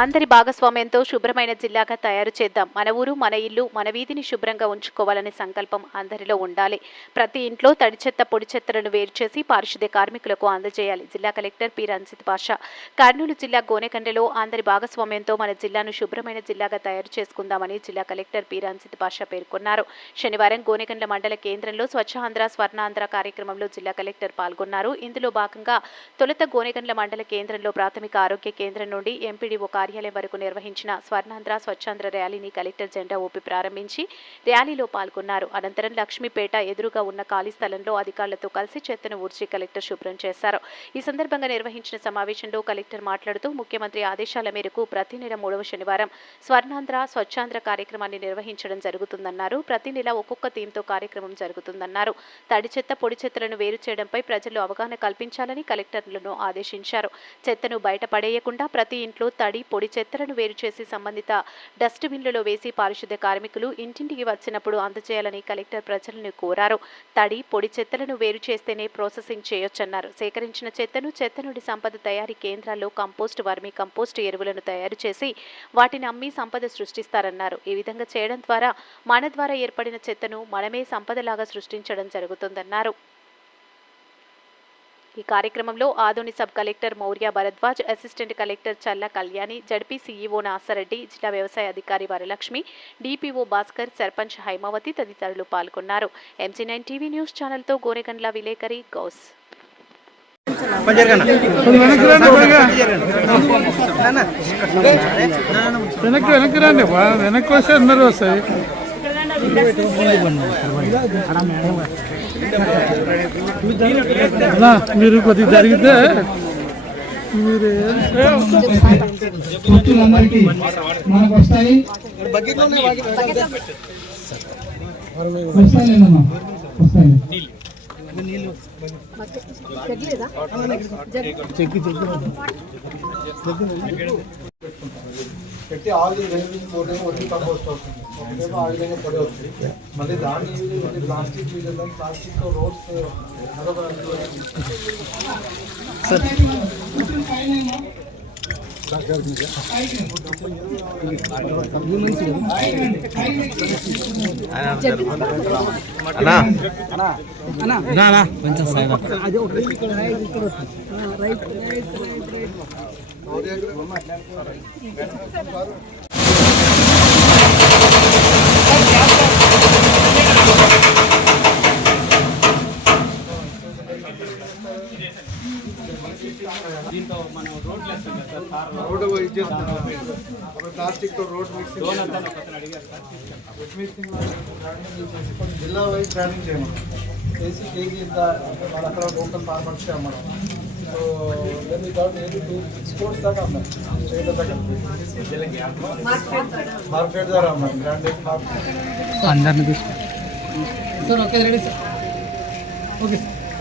అందరి భాగస్వామ్యంతో శుభ్రమైన జిల్లాగా తయారు చేద్దాం. మన ఊరు మన ఇల్లు మన వీధిని శుభ్రంగా ఉంచుకోవాలనే సంకల్పం అందరిలో ఉండాలి. ప్రతి ఇంట్లో తడి చెత్త పొడి చెత్తలను వేరు చేసి పారిశుద్ధ్య కార్మికులకు అందజేయాలి. జిల్లా కలెక్టర్ పి. రంజిత్ పాషా కర్నూలు జిల్లా గోనెకండలో అందరి భాగస్వామ్యంతో మన జిల్లాను శుభ్రమైన జిల్లాగా తయారు చేసుకుందామని జిల్లా కలెక్టర్ పి. రంజిత్ పాషా పేర్కొన్నారు. శనివారం గోనెకండ్ల మండల కేంద్రంలో స్వచ్ఛాంధ్ర స్వర్ణాంధ్ర కార్యక్రమంలో జిల్లా కలెక్టర్ పాల్గొన్నారు. ఇందులో భాగంగా తొలుత గోనెగండ్ల మండల కేంద్రంలో ప్రాథమిక ఆరోగ్య కేంద్రం నుండి ఎంపీడీఓ కార్యాలయం వరకు నిర్వహించిన స్వర్ణాంధ్ర స్వచ్ఛాంధ్ర ర్యాలీని కలెక్టర్ జెండా ఊపి ప్రారంభించి ర్యాలీలో పాల్గొన్నారు. అనంతరం లక్ష్మీపేట ఎదురుగా ఉన్న ఖాళీ స్థలంలో అధికారులతో కలిసి చెత్తను ఊడ్చి కలెక్టర్ శుభ్రం చేశారు. ఈ సందర్భంగా నిర్వహించిన సమావేశంలో కలెక్టర్ మాట్లాడుతూ ముఖ్యమంత్రి ఆదేశాల మేరకు ప్రతి నెల మూడవ శనివారం స్వర్ణాంధ్ర స్వచ్ఛాంధ్ర కార్యక్రమాన్ని నిర్వహించడం జరుగుతుందన్నారు. ప్రతి నెల ఒక్కొక్క థీమ్తో కార్యక్రమం జరుగుతుందన్నారు. తడి చెత్త పొడి చెత్తలను వేరు చేయడంపై ప్రజల్లో అవగాహన కల్పించాలని కలెక్టర్లను ఆదేశించారు. చెత్తను బయట పడేయకుండా ప్రతి ఇంట్లో తడి పొడి చెత్తలను వేరు చేసి సంబంధిత డస్ట్బిన్లలో వేసి పారిశుద్ధ్య కార్మికులు ఇంటింటికి వచ్చినప్పుడు అందజేయాలని కలెక్టర్ ప్రజలను కోరారు. తడి పొడి చెత్తలను వేరు చేస్తేనే ప్రాసెసింగ్ చేయొచ్చన్నారు. సేకరించిన చెత్తను చెత్త నుండి సంపద తయారీ కేంద్రాల్లో కంపోస్ట్ వర్మీ కంపోస్ట్ ఎరువులను తయారు చేసి వాటిని అమ్మి సంపద సృష్టిస్తారన్నారు. ఈ విధంగా చేయడం ద్వారా మన ద్వారా ఏర్పడిన చెత్తను మనమే సంపదలాగా సృష్టించడం జరుగుతుందన్నారు. ఈ కార్యక్రమంలో Adoni sub collector Mourya Bharadwaj assistant collector Challa Kalyani ZP CEO Nasareddy జిల్లా వ్యవసాయ అధికారి వరలక్ష్మి డిపిఓ భాస్కర్ సర్పంచ్ హైమావతి తదితరులు పాల్గొన్నారు. ఎంజీ నైన్ టీవీ న్యూస్ ఛానల్తో గోనెగండ్ల విలేకరి గౌస్. వెనక్కి వెనక్కి రండి. వెనక్కి వస్తే అందరూ వస్తాయి. మీరు కొద్దిగా జరిగితే మీరు. మనకు వస్తాయి. పెట్టి ఆ విధంగా రెండు నుంచి మూడు నెలలు వడ్డీ కంపోస్ట్ అవుతుంది ఒకటేమో ఆ విధంగా పొడి అవుతుంది మళ్ళీ దాన్ని మళ్ళీ ప్లాస్టిక్ విధంగా ప్లాస్టిక్ రోడ్స్ అదొక రోడ్ ఇది చేస్తున్నాం అప్పుడు ప్లాస్టిక్తో రోడ్ మిక్సింగ్ మిక్సింగ్ కొంచెం జిల్లా వైజ్ ప్లానింగ్ చేయమం చేసి కేజీ ఇంత మన అక్కడ లోకల్ ఫార్మర్స్ అమ్మడం so then we got eighty to six course దాకా అమ్మాం. రేట్ల దాకా. మార్కెట్ ద్వారా అమ్మాం. బ్రాండెడ్ మార్కెట్ అందరిని తీసుకో sir okay ready sir. Okay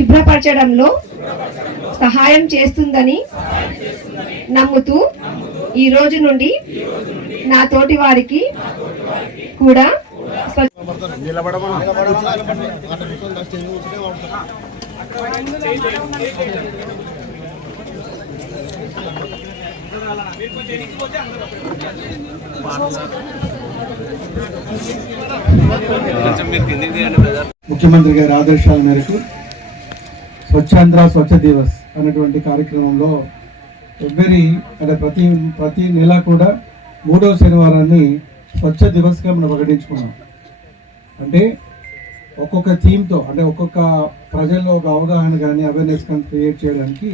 శుభ్రపరచడంలో సహాయం చేస్తుందని నమ్ముతూ ఈ రోజు నుండి నా తోటి వారికి కూడా ముఖ్యమంత్రి గారి ఆదేశాల మేరకు స్వచ్ఛాంధ్ర స్వచ్ఛ దివస్ అనేటువంటి కార్యక్రమంలో ఎవ్రీ అంటే ప్రతి ప్రతి నెల కూడా మూడవ శనివారాన్ని స్వచ్ఛ దివస్గా మనం ప్రకటించుకున్నాం. అంటే ఒక్కొక్క థీమ్తో అంటే ఒక్కొక్క ప్రజల్లో ఒక అవగాహన కానీ అవేర్నెస్ కానీ క్రియేట్ చేయడానికి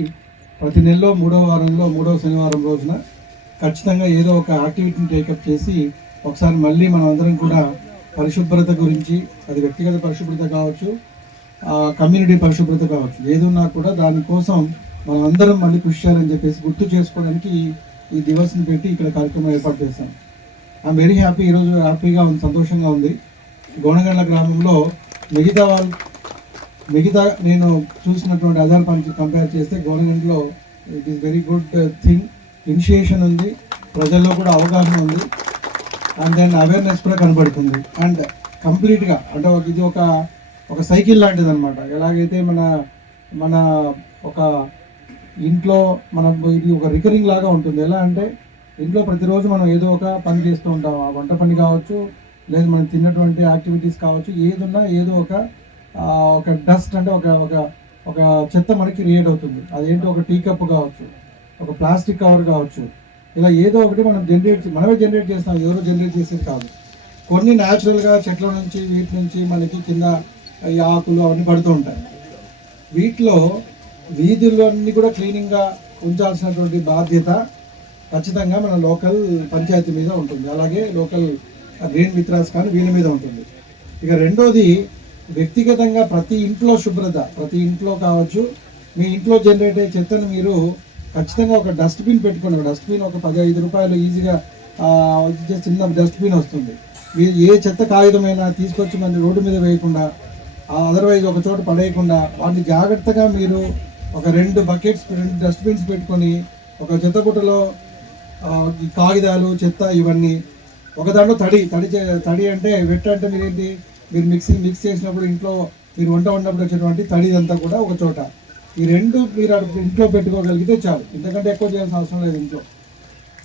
ప్రతి నెలలో మూడో వారంలో మూడవ శనివారం రోజున ఖచ్చితంగా ఏదో ఒక యాక్టివిటీని టేకప్ చేసి ఒకసారి మళ్ళీ మనం అందరం కూడా పరిశుభ్రత గురించి అది వ్యక్తిగత పరిశుభ్రత కావచ్చు కమ్యూనిటీ పరిశుభ్రత కావచ్చు. ఏదున్నా కూడా దానికోసం మనం అందరం మళ్ళీ కృషి చేయాలని చెప్పేసి గుర్తు చేసుకోవడానికి ఈ దివస్ని పెట్టి ఇక్కడ కార్యక్రమం ఏర్పాటు చేశాం. ఐఎమ్ వెరీ హ్యాపీ ఈరోజు హ్యాపీగా ఉంది సంతోషంగా ఉంది. గోనగండ్ల గ్రామంలో మిగతా వాళ్ళు మిగతా నేను చూసినటువంటి అదర్ పంచి కంపేర్ చేస్తే గోనగండ్లో it is very good thing initiation ఉంది ప్రజల్లో కూడా అవగాహన ఉంది అండ్ దెన్ అవేర్నెస్ కూడా కనబడుతుంది. అండ్ కంప్లీట్గా అంటే ఇది ఒక ఒక సైకిల్ లాంటిది అనమాట ఎలాగైతే మన మన ఒక ఇంట్లో మనం ఇది ఒక రికరింగ్ లాగా ఉంటుంది. ఎలా అంటే ఇంట్లో ప్రతిరోజు మనం ఏదో ఒక పని చేస్తూ ఉంటాం. ఆ వంట పని కావచ్చు లేదు మనం తిన్నటువంటి యాక్టివిటీస్ కావచ్చు ఏదున్నా ఏదో ఒక ఒక డస్ట్ అంటే ఒక ఒక ఒక చెత్త మనకి క్రియేట్ అవుతుంది. అదేంటి? ఒక టీ కప్ కావచ్చు ఒక ప్లాస్టిక్ కవర్ కావచ్చు. ఇలా ఏదో ఒకటి మనం జనరేట్ మనమే జనరేట్ చేస్తాం. ఎవరో జనరేట్ చేసేది కాదు. కొన్ని న్యాచురల్గా చెట్ల నుంచి వీటి నుంచి మనకి కింద ఈ ఆకులు అవన్నీ పడుతూ ఉంటాయి. వీటిలో వీధులన్నీ కూడా క్లీనింగ్గా ఉంచాల్సినటువంటి బాధ్యత ఖచ్చితంగా మన లోకల్ పంచాయతీ మీద ఉంటుంది. అలాగే లోకల్ గ్రీన్ మిత్రాస్ కానీ వీళ్ళ మీద ఉంటుంది. ఇక రెండోది వ్యక్తిగతంగా ప్రతి ఇంట్లో శుభ్రత ప్రతి ఇంట్లో కావచ్చు మీ ఇంట్లో జనరేట్ అయ్యే చెత్తను మీరు ఖచ్చితంగా ఒక డస్ట్బిన్ పెట్టుకోండి. డస్ట్బిన్ ఒక పదహైదు రూపాయలు ఈజీగా వచ్చే చిన్న డస్ట్బిన్ వస్తుంది. మీరు ఏ చెత్త కాగితమైనా తీసుకొచ్చి మన రోడ్డు మీద వేయకుండా అదర్వైజ్ ఒక చోట పడేయకుండా వాటిని జాగ్రత్తగా మీరు ఒక రెండు బకెట్స్ రెండు డస్ట్బిన్స్ పెట్టుకొని ఒక చెత్తగుట్టలో కాగితాలు చెత్త ఇవన్నీ ఒక దాంట్లో తడి తడి చే- తడి అంటే వెట్ అంటే మీరు ఏంటి మీరు మిక్సింగ్ మిక్స్ చేసినప్పుడు ఇంట్లో మీరు వంట వండినప్పుడు వచ్చేటువంటి తడి అంతా కూడా ఒక చోట. ఈ రెండు మీరు అక్కడ ఇంట్లో పెట్టుకోగలిగితే చాలు. ఇంతకంటే ఎక్కువ చేయాల్సిన అవసరం లేదు ఇంట్లో.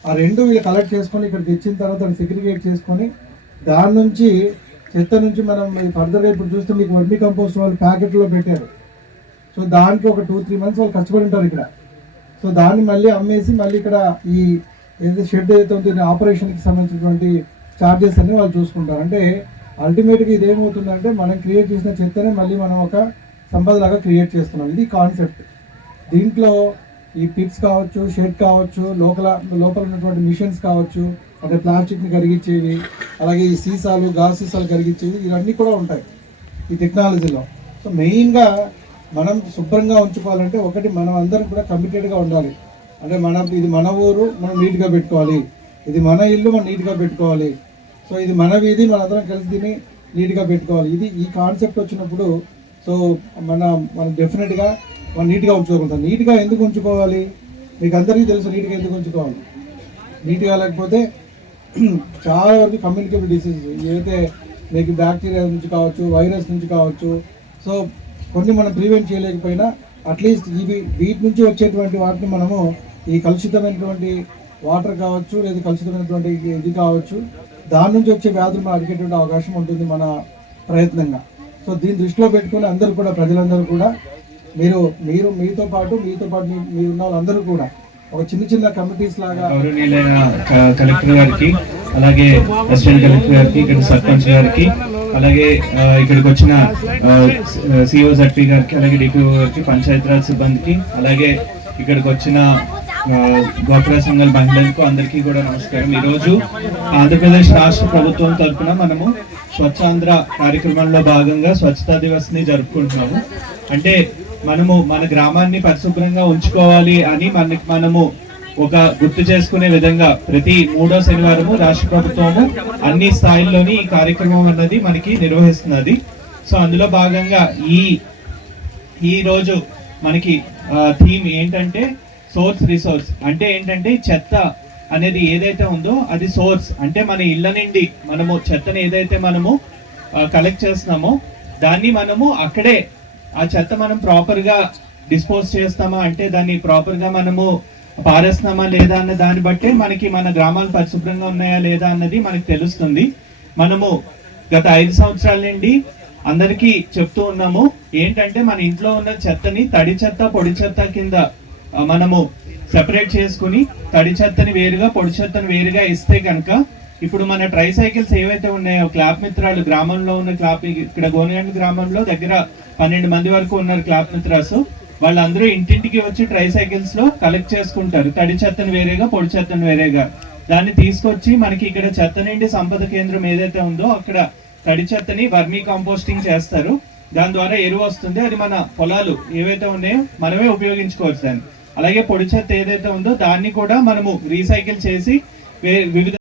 ఆ రెండు వీళ్ళు కలెక్ట్ చేసుకొని ఇక్కడ తెచ్చిన తర్వాత సెగ్రిగేట్ చేసుకొని దాని నుంచి చెత్త నుంచి మనం ఫర్దర్గా ఇప్పుడు చూస్తే మీకు వర్మీ కంపోస్ట్ వాళ్ళు ప్యాకెట్లో పెట్టారు. సో దానికి ఒక టూ త్రీ మంత్స్ వాళ్ళు కష్టపడి ఉంటారు ఇక్కడ. సో దాన్ని మళ్ళీ అమ్మేసి మళ్ళీ ఇక్కడ ఈ ఏదైతే షెడ్ ఏదైతే ఉందో ఆపరేషన్కి సంబంధించినటువంటి ఛార్జెస్ అన్ని వాళ్ళు చూసుకుంటారు. అంటే అల్టిమేట్గా ఇది ఏమవుతుందంటే మనం క్రియేట్ చేసిన చెత్తనే మళ్ళీ మనం ఒక సంపదలాగా క్రియేట్ చేస్తున్నాం. ఇది కాన్సెప్ట్ దీంట్లో ఈ పిట్స్ కావచ్చు షెడ్ కావచ్చు లోపల లోపల ఉన్నటువంటి మిషన్స్ కావచ్చు అంటే ప్లాస్టిక్ని కరిగించేవి అలాగే ఈ సీసాలు గాజు సీసాలు కరిగించేవి ఇవన్నీ కూడా ఉంటాయి ఈ టెక్నాలజీలో. సో మెయిన్గా మనం శుభ్రంగా ఉంచుకోవాలంటే ఒకటి మనం అందరం కూడా కమిటెడ్గా ఉండాలి. అంటే మన ఇది మన ఊరు మనం నీట్గా పెట్టుకోవాలి. ఇది మన ఇల్లు మనం నీట్గా పెట్టుకోవాలి. సో ఇది మన వీధి మనందరం కలిసి దీన్ని నీట్గా పెట్టుకోవాలి. ఇది ఈ కాన్సెప్ట్ వచ్చినప్పుడు సో మన మనం డెఫినెట్గా మనం నీట్గా ఉంచుకోగలుగుతాం. నీట్గా ఎందుకు ఉంచుకోవాలి? మీకు అందరికీ తెలుసు నీట్గా ఎందుకు ఉంచుకోవాలి. నీట్గా లేకపోతే చాలా వరకు కమ్యూనికేబుల్ డిసీజ్ ఏదైతే మీకు బ్యాక్టీరియా నుంచి కావచ్చు వైరస్ నుంచి కావచ్చు సో కొన్ని మనం ప్రివెంట్ చేయలేకపోయినా అట్లీస్ట్ ఇవి వీటి నుంచి వచ్చేటువంటి వాటిని మనము ఈ కలుషితమైనటువంటి వాటర్ కావచ్చు లేదా కలుషితమైనటువంటి ఇది కావచ్చు దాని నుంచి వచ్చే వ్యాధులు మనం అడిగేటువంటి అవకాశం ఉంటుంది మన ప్రయత్నంగా. సో దీన్ని దృష్టిలో పెట్టుకుని అందరూ కూడా ప్రజలందరూ కూడా మీరు మీరు మీతో పాటు మీతో పాటు మీరు మీరున్న వాళ్ళందరూ కూడా ఒక చిన్న చిన్న కమిటీస్ లాగా క- కలెక్టర్ గారికి అలాగే అసిస్టెంట్ కలెక్టర్ గారికి ఇక్కడ సర్పంచ్ గారికి అలాగే ఇక్కడికి వచ్చిన సిఓ జడ్పీ గారికి అలాగే డిపిఓ గారికి పంచాయతీరాజ్ సిబ్బందికి అలాగే ఇక్కడికి వచ్చిన డ్వాక్రా సంఘాల మహిళలకు అందరికీ కూడా నమస్కారం. ఈరోజు ఆంధ్రప్రదేశ్ రాష్ట్ర ప్రభుత్వం తరఫున మనము స్వచ్ఛాంధ్ర కార్యక్రమంలో భాగంగా స్వచ్ఛతా దివస్ని జరుపుకుంటున్నాము. అంటే మనము మన గ్రామాన్ని పరిశుభ్రంగా ఉంచుకోవాలి అని మనకి మనము ఒక గుర్తు చేసుకునే విధంగా ప్రతి మూడో శనివారము రాష్ట్ర ప్రభుత్వము అన్ని స్థాయిల్లోని ఈ కార్యక్రమం అన్నది మనకి నిర్వహిస్తున్నది. సో అందులో భాగంగా ఈ ఈ రోజు మనకి థీమ్ ఏంటంటే సోర్స్ రిసోర్స్. అంటే ఏంటంటే చెత్త అనేది ఏదైతే ఉందో అది సోర్స్. అంటే మన ఇళ్ళ నుండి మనము చెత్తని ఏదైతే మనము కలెక్ట్ చేస్తున్నామో దాన్ని మనము అక్కడే ఆ చెత్త మనం ప్రాపర్గా డిస్పోజ్ చేస్తామా? అంటే దాన్ని ప్రాపర్గా మనము పారేస్తున్నామా లేదా అన్న దాన్ని బట్టే మనకి మన గ్రామాలు పరిశుభ్రంగా ఉన్నాయా లేదా అన్నది మనకు తెలుస్తుంది. మనము గత ఐదు సంవత్సరాల నుండి అందరికీ చెప్తూ ఉన్నాము. ఏంటంటే మన ఇంట్లో ఉన్న చెత్తని తడి చెత్త పొడి చెత్త కింద మనము సెపరేట్ చేసుకుని తడి చెత్తని వేరుగా పొడి చెత్తని వేరుగా ఇస్తే కనుక ఇప్పుడు మన ట్రై సైకిల్స్ ఏవైతే ఉన్నాయో క్లాప్ మిత్రాలు గ్రామంలో ఉన్న క్లాప్ ఇక్కడ గోనగండి గ్రామంలో దగ్గర పన్నెండు మంది వరకు ఉన్నారు క్లాప్ మిత్రాస్. వాళ్ళందరూ ఇంటింటికి వచ్చి ట్రై సైకిల్స్లో కలెక్ట్ చేసుకుంటారు. తడి చెత్తను వేరేగా పొడి చెత్తను వేరేగా. దాన్ని తీసుకొచ్చి మనకి ఇక్కడ చెత్త నుండి సంపద కేంద్రం ఏదైతే ఉందో అక్కడ తడి చెత్తని వర్మీ కాంపోస్టింగ్ చేస్తారు. దాని ద్వారా ఎరువు వస్తుంది. అది మన పొలాలు ఏవైతే ఉన్నాయో మనమే ఉపయోగించుకోవచ్చు దాన్ని. అలాగే పొడి చెత్త ఏదైతే ఉందో దాన్ని కూడా మనము రీసైకిల్ చేసి వివిధ